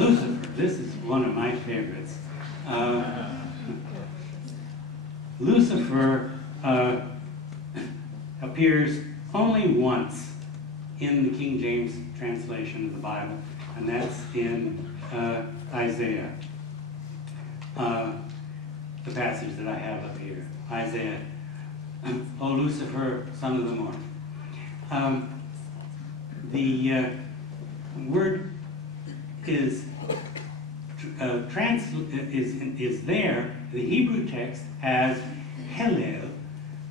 Lucifer, this is one of my favorites. Lucifer appears only once in the King James translation of the Bible, and that's in Isaiah. The passage that I have up here, Isaiah, O Lucifer, son of the morning. The word is there. The Hebrew text has Hallel,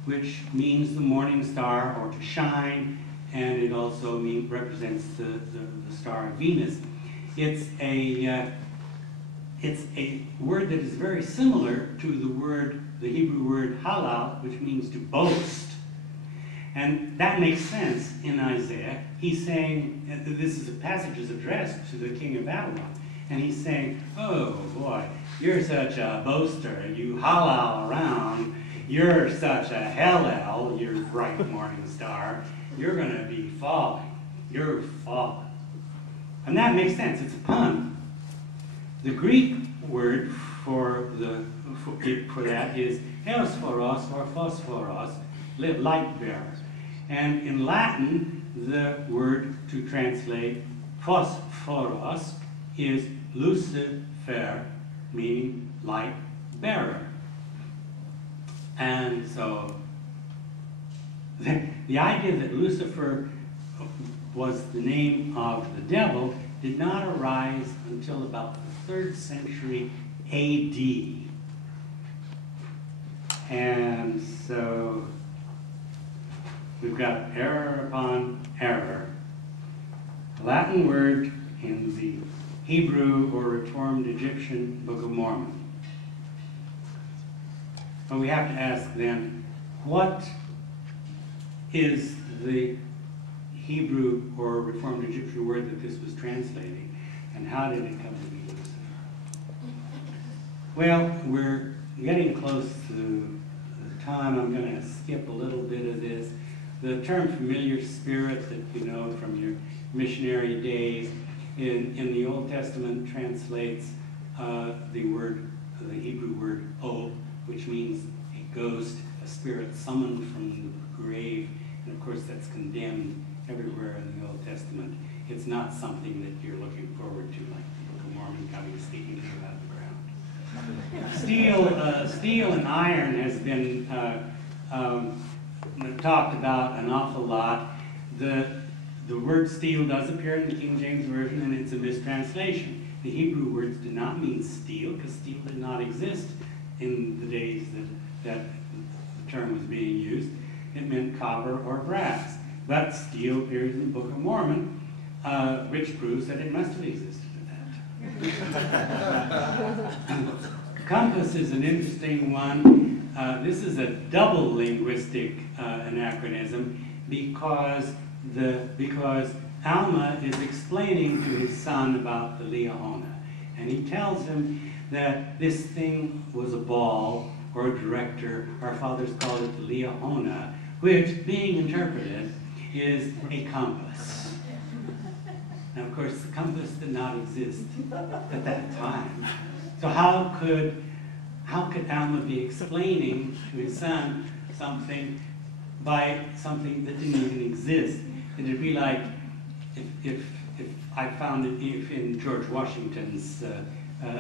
which means the morning star or to shine, and it also represents the star of Venus. It's a word that is very similar to the Hebrew word halal, which means to boast. And that makes sense in Isaiah. He's saying, this passage is addressed to the king of Babylon, and he's saying, oh boy, you're such a boaster, you halal around, you're such a hellel, you bright morning star, you're going to be falling, you're fallen. And that makes sense, it's a pun. The Greek word for that is heosphoros or phosphoros, light bearer. And in Latin, the word to translate phosphoros is Lucifer, meaning light bearer. And so the idea that Lucifer was the name of the devil did not arise until about the 3rd century AD. And so we've got error upon error. A Latin word in the Hebrew or Reformed Egyptian Book of Mormon. But we have to ask then, what is the Hebrew or Reformed Egyptian word that this was translating, and how did it come to be Lucifer? Well, we're getting close to the time. I'm going to skip a little bit of this. The term familiar spirit that you know from your missionary days in the Old Testament translates the Hebrew word "ob," which means a ghost, a spirit summoned from the grave, and of course that's condemned everywhere in the Old Testament. It's not something that you're looking forward to, like the Book of Mormon coming speaking to you out of the ground. Steel and iron has been talked about an awful lot. The word steel does appear in the King James Version, and it's a mistranslation. The Hebrew words did not mean steel, because steel did not exist in the days that the term was being used. It meant copper or brass. But steel appears in the Book of Mormon, which proves that it must have existed at that time. Compass is an interesting one. This is a double linguistic anachronism because Alma is explaining to his son about the Liahona. And he tells him that this thing was a ball or a director. Our fathers called it the Liahona, which, being interpreted, is a compass. Now, of course, the compass did not exist at that time. So how could Alma be explaining to his son something by something that didn't even exist? It'd be like if I found it in George Washington's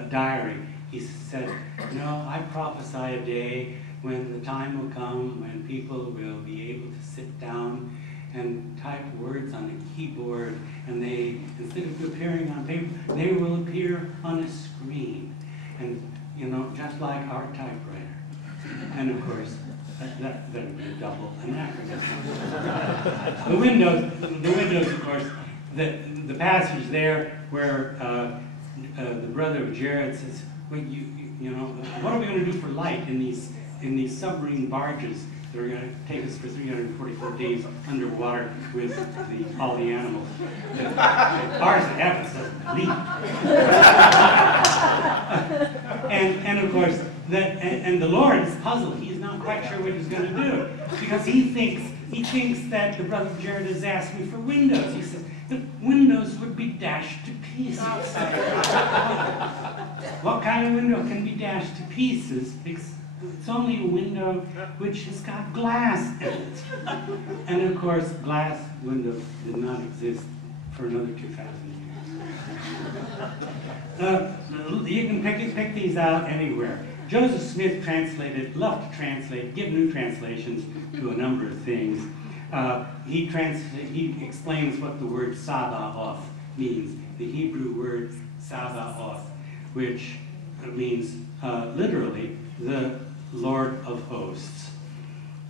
diary. He said, "No, I prophesy a day when the time will come when people will be able to sit down and type words on a keyboard, and they, instead of appearing on paper, they will appear on a screen, and just like our typewriter." And of course, that would be a double anachronism. The windows, of course, the passage there where the brother of Jared says, "Well, what are we going to do for light in these submarine barges that are going to take us for 344 days underwater with all the animals? Ours in heaven doesn't leak." And of course, and the Lord is puzzled. He's not quite sure what he's going to do, because he thinks that the brother of Jared is asking for windows. He says the windows would be dashed to pieces. What kind of window can be dashed to pieces? It's only a window which has got glass in it. And of course, glass windows did not exist for another 2,000 years. You can pick these out anywhere. Joseph Smith loved to translate, give new translations to a number of things. He explains what the word Sabaoth means, the Hebrew word Sabaoth, which means literally the Lord of hosts.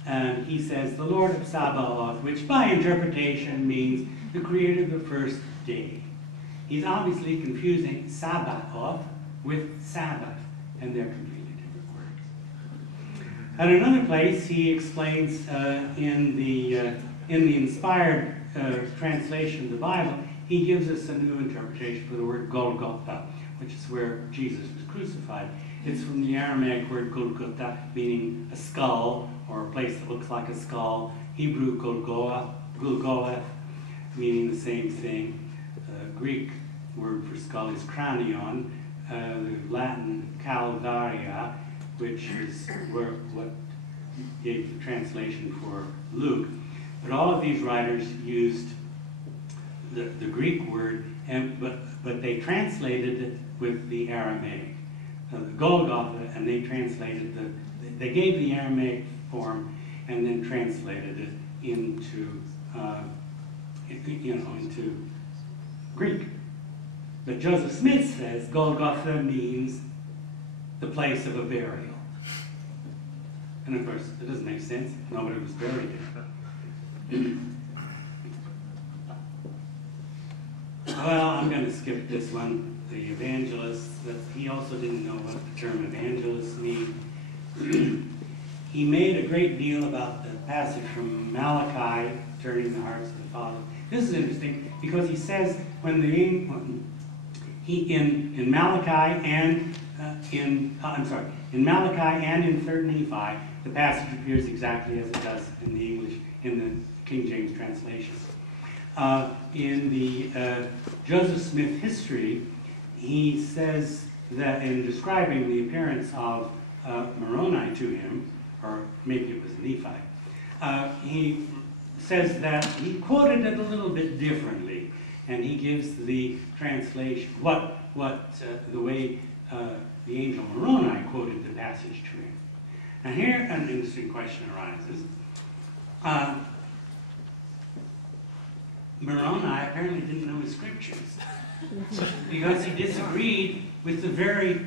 And he says the Lord of Sabaoth, which by interpretation means the creator of the first day. He's obviously confusing Sabaoth with Sabbath, and they're completely different words. At another place, he explains in the inspired translation of the Bible, he gives us a new interpretation for the word Golgotha, which is where Jesus was crucified. It's from the Aramaic word Golgotha, meaning a skull, or a place that looks like a skull. Hebrew Golgoth, meaning the same thing. Greek word for skull is cranion. The Latin Calvaria, which is what gave the translation for Luke. But all of these writers used the Greek word, but they translated it with the Aramaic. The Golgotha, and they translated they gave the Aramaic form and then translated it into into Greek. But Joseph Smith says Golgotha means the place of a burial. And of course, it doesn't make sense. Nobody was buried there. Well, I'm going to skip this one. The evangelist, he also didn't know what the term evangelist means. He made a great deal about the passage from Malachi, turning the hearts of the fathers. This is interesting because he says in Malachi and in Malachi and in 3rd Nephi, the passage appears exactly as it does in the English, in the King James translation. In the Joseph Smith history, he says that in describing the appearance of Moroni to him, or maybe it was Nephi, he says that he quoted it a little bit differently, and he gives the translation, the way the angel Moroni quoted the passage to him. Now here an interesting question arises. Moroni apparently didn't know his scriptures because he disagreed with the very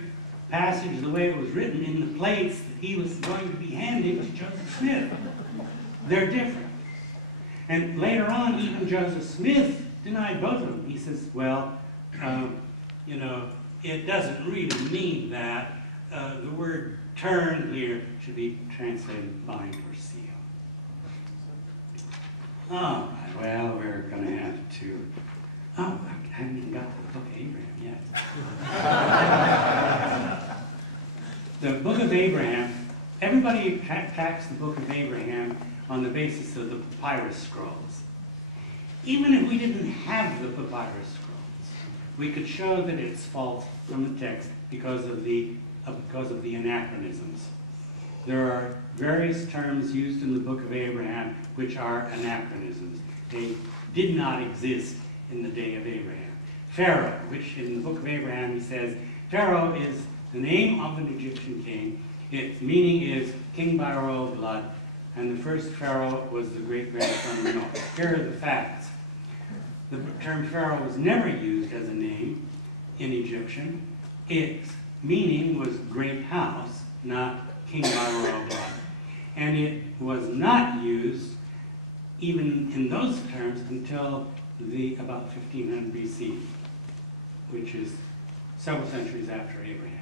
passage, the way it was written in the plates that he was going to be handing to Joseph Smith. They're different. And later on, even Joseph Smith denied both of them. He says, well, it doesn't really mean that. The word turn here should be translated bind or seal. All right, well, we're going to have to... Oh, I haven't even got to the book of Abraham yet. The book of Abraham, everybody tracks the book of Abraham on the basis of the papyrus scrolls. Even if we didn't have the papyrus scrolls, we could show that it's false from the text because of the anachronisms. There are various terms used in the book of Abraham which are anachronisms. They did not exist in the day of Abraham. Pharaoh, which in the book of Abraham he says, Pharaoh is the name of an Egyptian king. Its meaning is king by royal blood, and the first Pharaoh was the great-grandson of Noah. Here are the facts. The term Pharaoh was never used as a name in Egyptian. Its meaning was great house, not king by royal blood. And it was not used even in those terms until about 1500 BC, which is several centuries after Abraham.